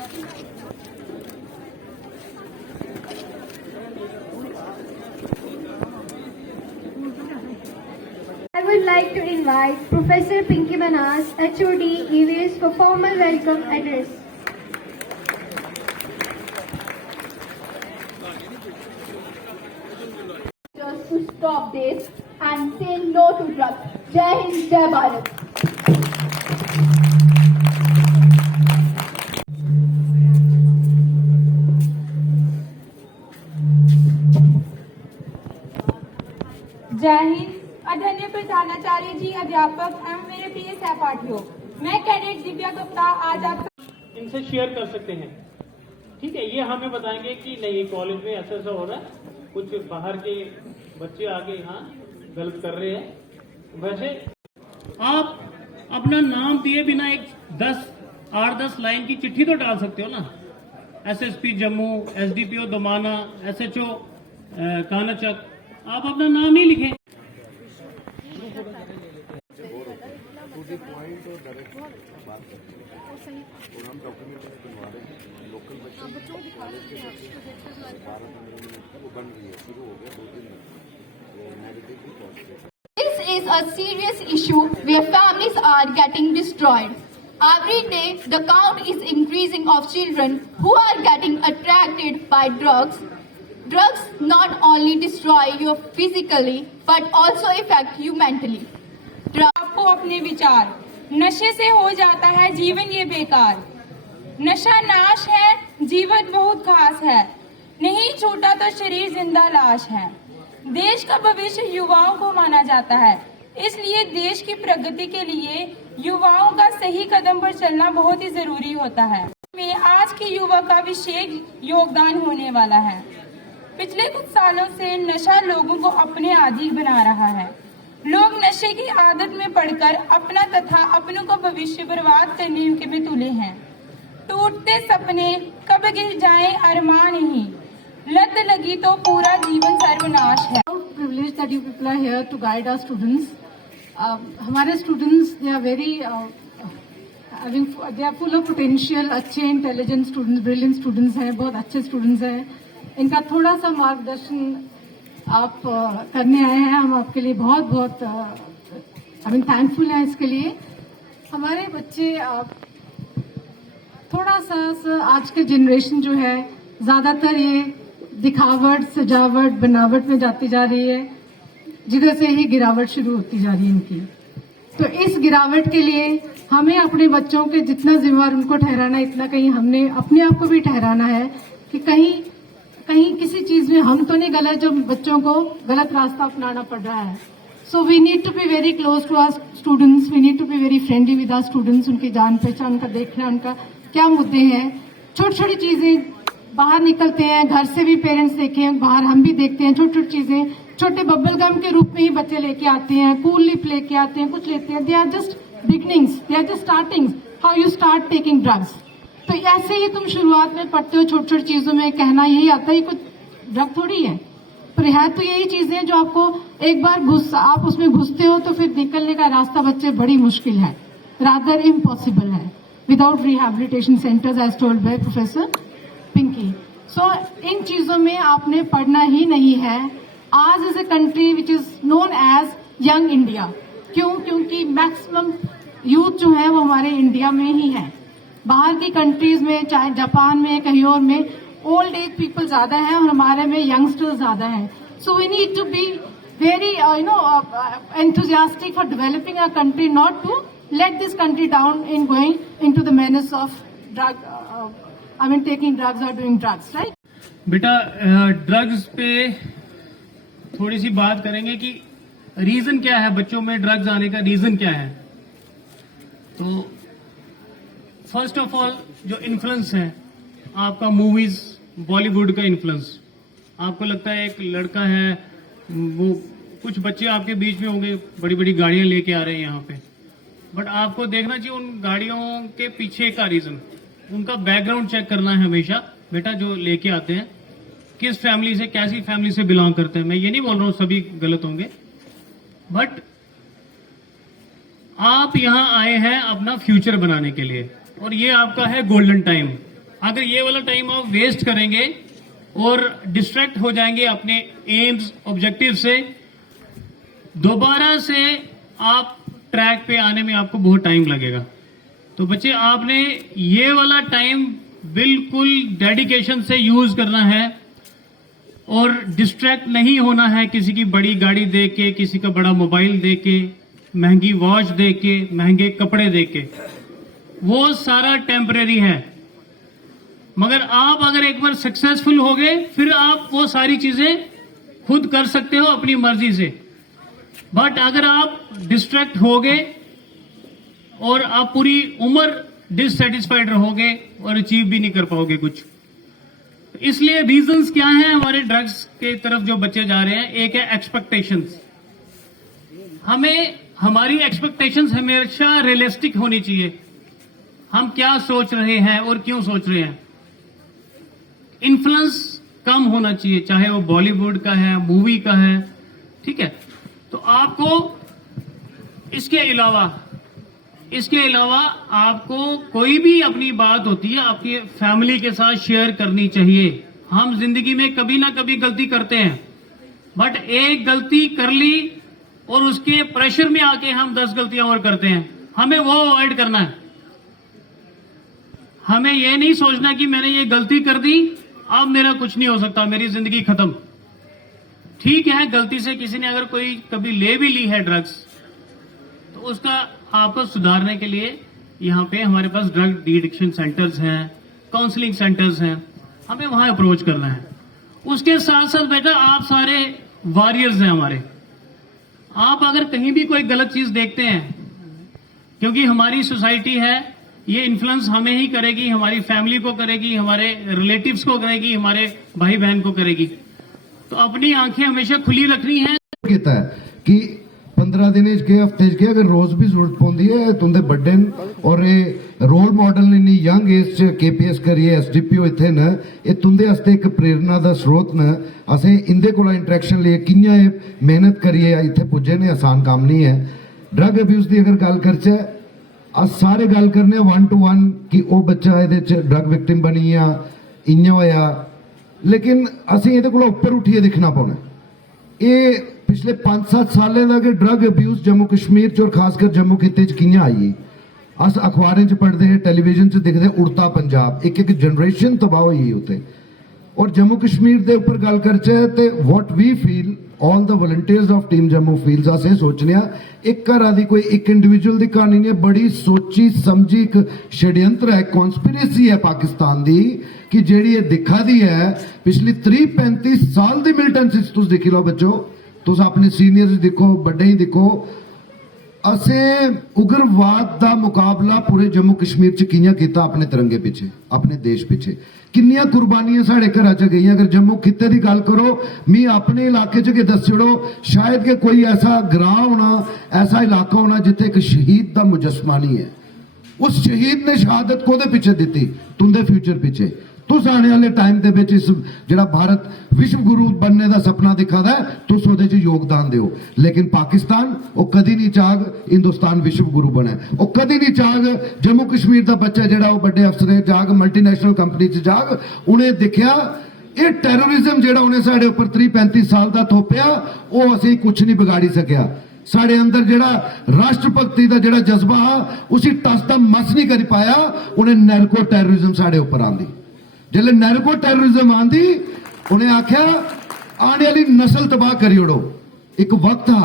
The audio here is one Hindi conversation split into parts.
I would like to invite Professor Pinky Manas, HOD, EVS for formal welcome address. Just to stop this and say no to drugs. Jai Hind, Jai Bharat. जय हिंद। आदरणीय प्रधानाचार्य जी, अध्यापक एवं मेरे प्रिय सहपाठियों, मैं कैडेट दिव्या गुप्ता आज आप इनसे शेयर कर सकते हैं। ठीक है, ये हमें बताएंगे कि नहीं कॉलेज में ऐसा ऐसा हो रहा है, कुछ बाहर के बच्चे आके यहाँ गलत कर रहे हैं। वैसे आप अपना नाम दिए बिना एक 8-10 लाइन की चिट्ठी तो डाल सकते हो ना। SSP Jammu, SDPO Damana, SHO Kanachak, आप अपना नाम ही लिखें। This is a serious issue where families are getting destroyed. Every day, the count is increasing of children who are getting attracted by drugs. Drugs not only destroy you physically but also affect you mentally. आपको अपने विचार, नशे से हो जाता है जीवन ये बेकार। नशा नाश है, जीवन बहुत खास है, नहीं छूटा तो शरीर जिंदा लाश है। देश का भविष्य युवाओं को माना जाता है, इसलिए देश की प्रगति के लिए युवाओं का सही कदम पर चलना बहुत ही जरूरी होता है। में आज के युवा का विशेष योगदान होने वाला है। पिछले कुछ सालों से नशा लोगों को अपने आदी बना रहा है। लोग नशे की आदत में पड़कर अपना तथा अपनों का भविष्य बर्बाद करने में तुले हैं। टूटते सपने कब गिर जाएं अरमान ही, लत लगी तो पूरा जीवन सर्वनाश है। Privilege that you people are here to guide our students. हमारे students they are very they are full of potential, अच्छे intelligent students, brilliant students हैं, बहुत अच्छे students हैं। इनका थोड़ा सा मार्गदर्शन आप करने आए हैं। हम आपके लिए बहुत बहुत थैंकफुल हैं इसके लिए। हमारे बच्चे थोड़ा सा आज के जनरेशन जो है ज्यादातर ये दिखावट, सजावट, बनावट में जाती जा रही है, जिधर से ही गिरावट शुरू होती जा रही है इनकी। तो इस गिरावट के लिए हमें अपने बच्चों के जितना जिम्मेवार उनको ठहराना, इतना कहीं हमने अपने आप को भी ठहराना है कि कहीं किसी चीज में हम तो नहीं गलत, जो बच्चों को गलत रास्ता अपनाना पड़ रहा है। So we need to be very close to our students, we need to be very friendly with our students. उनकी जान पहचान, उनका देखना, उनका क्या मुद्दे हैं, छोटी छोटी चीजें। बाहर निकलते हैं, घर से भी पेरेंट्स देखे हैं, बाहर हम भी देखते हैं, छोटी छोटी चीजें छोटे बबल गम के रूप में ही बच्चे लेके आते हैं, कूल लिप लेके आते हैं, कुछ लेते हैं। They are just beginnings, they are just startings, how you start taking drugs. तो ऐसे ही तुम शुरुआत में पढ़ते हो, छोटी छोटी चीजों में कहना यही आता है, कुछ ड्रग थोड़ी है, पर है तो यही चीजें जो आपको एक बार आप उसमें घुसते हो तो फिर निकलने का रास्ता बच्चे बड़ी मुश्किल है, रादर इम्पॉसिबल है, without rehabilitation centres as told by professor Pinky. So इन चीजों में आपने पढ़ना ही नहीं है। आज is a country which is known as young India. क्यों? क्योंकि मैक्सिमम यूथ जो है वो हमारे इंडिया में ही है। बाहर की कंट्रीज में, चाहे जापान में, कहीं और में ओल्ड एज पीपल ज्यादा है और हमारे में यंगस्टर्स ज्यादा हैं। So we need to be very enthusiastic for developing our country, not to let this country down in going into the menace of taking drugs or doing drugs, right? बेटा ड्रग्स पे थोड़ी सी बात करेंगे कि रीजन क्या है, बच्चों में ड्रग्स आने का रीजन क्या है। तो फर्स्ट ऑफ ऑल जो इन्फ्लुएंस है आपका, मूवीज, बॉलीवुड का इन्फ्लुएंस। आपको लगता है एक लड़का है, वो कुछ बच्चे आपके बीच में होंगे, बड़ी बड़ी गाड़ियां लेके आ रहे हैं यहाँ पे, बट आपको देखना चाहिए उन गाड़ियों के पीछे का रीजन, उनका बैकग्राउंड चेक करना है हमेशा। बेटा जो लेके आते हैं किस फैमिली से, कैसी फैमिली से बिलोंग करते हैं। मैं ये नहीं बोल रहा हूं सभी गलत होंगे, बट आप यहां आए हैं अपना फ्यूचर बनाने के लिए, और ये आपका है गोल्डन टाइम। अगर ये वाला टाइम आप वेस्ट करेंगे और डिस्ट्रैक्ट हो जाएंगे अपने एम्स ऑब्जेक्टिव से, दोबारा से आप ट्रैक पे आने में आपको बहुत टाइम लगेगा। तो बच्चे आपने ये वाला टाइम बिल्कुल डेडिकेशन से यूज करना है और डिस्ट्रैक्ट नहीं होना है किसी की बड़ी गाड़ी देख के, किसी का बड़ा मोबाइल देख के, महंगी वॉच देख के, महंगे कपड़े देख के। वो सारा टेम्परेरी है, मगर आप अगर एक बार सक्सेसफुल हो गए फिर आप वो सारी चीजें खुद कर सकते हो अपनी मर्जी से। बट अगर आप डिस्ट्रैक्ट हो गए और आप पूरी उम्र डिससेटिस्फाइड रहोगे और अचीव भी नहीं कर पाओगे कुछ। इसलिए रीजंस क्या हैं हमारे ड्रग्स के तरफ जो बच्चे जा रहे हैं? एक है एक्सपेक्टेशंस। हमें हमारी एक्सपेक्टेशंस हमेशा रियलिस्टिक होनी चाहिए। हम क्या सोच रहे हैं और क्यों सोच रहे हैं। इन्फ्लुएंस कम होना चाहिए, चाहे वो बॉलीवुड का है, मूवी का है, ठीक है। तो आपको इसके अलावा आपको कोई भी अपनी बात होती है आपकी फैमिली के साथ शेयर करनी चाहिए। हम जिंदगी में कभी ना कभी गलती करते हैं, बट एक गलती कर ली और उसके प्रेशर में आके हम 10 गलतियां और करते हैं। हमें वो अवॉइड करना है। हमें ये नहीं सोचना कि मैंने ये गलती कर दी, अब मेरा कुछ नहीं हो सकता, मेरी जिंदगी खत्म। ठीक है, गलती से किसी ने अगर कोई कभी ले भी ली है ड्रग्स, तो उसका आपको सुधारने के लिए यहाँ पे हमारे पास ड्रग डी एडिक्शन सेंटर्स हैं, काउंसलिंग सेंटर्स हैं, हमें वहां अप्रोच करना है। उसके साथ साथ बेटा आप सारे वॉरियर्स हैं हमारे। आप अगर कहीं भी कोई गलत चीज देखते हैं, क्योंकि हमारी सोसाइटी है, ये इन्फ्लुएंस हमें ही करेगी, हमारी फैमिली को करेगी, हमारे रिलेटिव्स को करेगी, हमारे भाई बहन को करेगी। तो अपनी आंखें हमेशा खुली रखनी है। कहता है कि 15 दिन के हफ्ते के अगर रोज भी जरूरत पौंदी है तुंदे बड्डे और रोल मॉडल ने इन्नी यंग एज च KPS करिए SDPO इत्थे न ये तुंदे वास्ते एक प्रेरणा दा स्रोत न। असें इंदे कोला इंटरेक्शन लिए कियां मेहनत करिए इत्थे पुज्जे ने, आसान काम नहीं है। ड्रग अब्यूज दी अगर गल करचे अस सारे गल करने 1 to 1 कि ओ बच्चा इहदे च ड्रग विक्टिम बनी या इयां होया, लेकिन असें इहदे कोला उप्पर उठिए दिखना पौना। ये पिछले 5-7 सालें दा कि ड्रग अब्यूज जम्मू कश्मीर च और खासकर जम्मू खित्ते च कियां आई। अस अखबारें च पढ़दे हे, टेलीविजन च दिखदे, उड़ता पंजाब, एक एक जनरेशन तबाह होई उत्थे। और जम्मू कश्मीर दे ऊपर गल करचे ते what we feel, all the volunteers of team Jammu feels, असें सोचने एक घरा दी कोई एक इंडिविजुअल दी कहानी नहीं, बड़ी सोची समझी एक षड्यंत्र है, कॉन्स्पिरेसी है पाकिस्तान दी कि जेड़ी ये दिखा दी है पिछली 30-35 साल दी मिलिटेंसी तुस दिखी लो बच्चो, तुस अपने सीनियर्स दिखो, बड्डे ही दिखो। असें उग्रवाद दा मुकाबला पूरे जम्मू कश्मीर च कियां कीता अपने तिरंगे पिछे, अपने देश पिछे। किन्नियां कुर्बानियां साढ़े घरां च गईयां। अगर जम्मू खित्ते दी गल करो, मी अपने इलाके च के दस्सड़ो शायद के कोई ऐसा ग्रां होना, ऐसा इलाका होना जिथे एक शहीद दा मुजस्मा नहीं है। उस शहीद ने शहादत कोदे पिछे दित्ती? तुंदे फ्यूचर पिछे। तुस आने वाले टाइम दे विच इस जिहड़ा भारत विश्व गुरु बनने दा सपना दिखादा है, तुस ओदे च योगदान दिओ। लेकिन पाकिस्तान वो कदी नहीं चाहग हिंदुस्तान विश्व गुरु बने, वो कदी नहीं चाहग जम्मू कश्मीर दा बच्चा जिहड़ा वो बड़े अफसरें जाग, मल्टीनेशनल कंपनी च जाग। उन्हें दिखिया ये टेररिज्म जिहड़ा उन्हें साढ़े उपर 30-35 साल दा थोपिया, वो असीं कुछ नहीं बिगाड़ी सकिया। साढ़े अंदर जिहड़ा राष्ट्रभक्ति दा जिहड़ा जज्बा उसी टस दा मस नहीं कर पाया। उन्हें नैरको टेररिज्म साढ़े उपर आंदी, जिसले नैरको टेररिज्म आंदी उन्हें आख्या आने वाली नस्ल तबाह करी ओड़ो। एक वक्त था,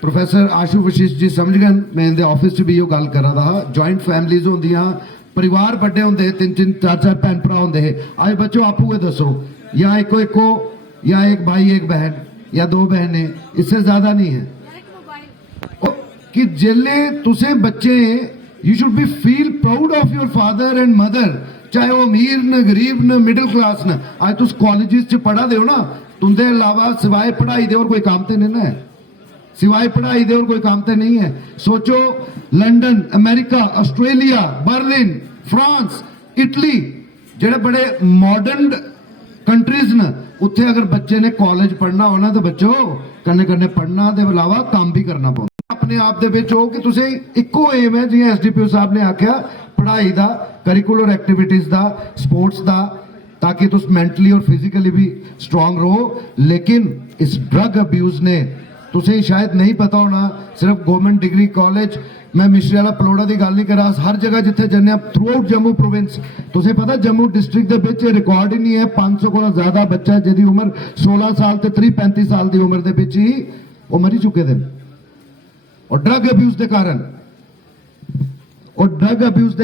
प्रोफेसर आशु वशिष्ठ जी समझ गए, मैं इनके ऑफिस च भी गल करा दा, जॉइंट फैमिलीज होंदियां, परिवार बड़े होंदे, 3-3 4-4 भैन भरा होंदे। आज बच्चों आपू के दसो, या एको या एक भाई एक बहन या 2 बहनें, इससे ज्यादा नहीं है। कि जिले तुसे बच्चे you should be feel proud of your father and mother, चाहे वो अमीर न, गरीब न, मिडिल क्लास न। आज तुस कॉलेजेस च पढ़ा दे हो ना, तुंदे अलावा सिवाय पढ़ाई दे और कोई काम ते नहीं है, सिवाय पढ़ाई दे और कोई काम ते नहीं है। सोचो London, America, Australia, Berlin, France, Italy, जेड़े बड़े मॉडर्न कंट्रीज न, उत्थे अगर बच्चे ने कॉलेज पढ़ना होना तो बच्चों कन्ने कन्ने पढ़ना दे अलावा काम भी करना पौंदा। अपने आप दे विच हो कि तुसें इक्को एम है, जिवें SDPO साहब ने आख्या पढ़ाई दा करिकुलर एक्टिविटीज दा स्पोर्ट्स दा ताकि तुस मेंटली और फिजिकली भी स्ट्रांग रहो लेकिन इस ड्रग अब्यूज ने तुसें शायद नहीं पता होना सिर्फ गवर्नमेंट डिग्री कॉलेज मैं मिश्री वाला पलोड़ा की गल नहीं करा हर जगह जिथे जन्ने थ्रू आउट जम्मू प्रोविंस तुसें पता जम्मू डिस्ट्रिक्ट के विच रिकॉर्ड ही नहीं है 500 को ज्यादा बच्चा जिहदी उम्र 16 साल ते 30-35 साल की उम्र दे विच ही वो मरी चुके थे और ड्रग अब्यूज के कारण और ड्रग अब्यूज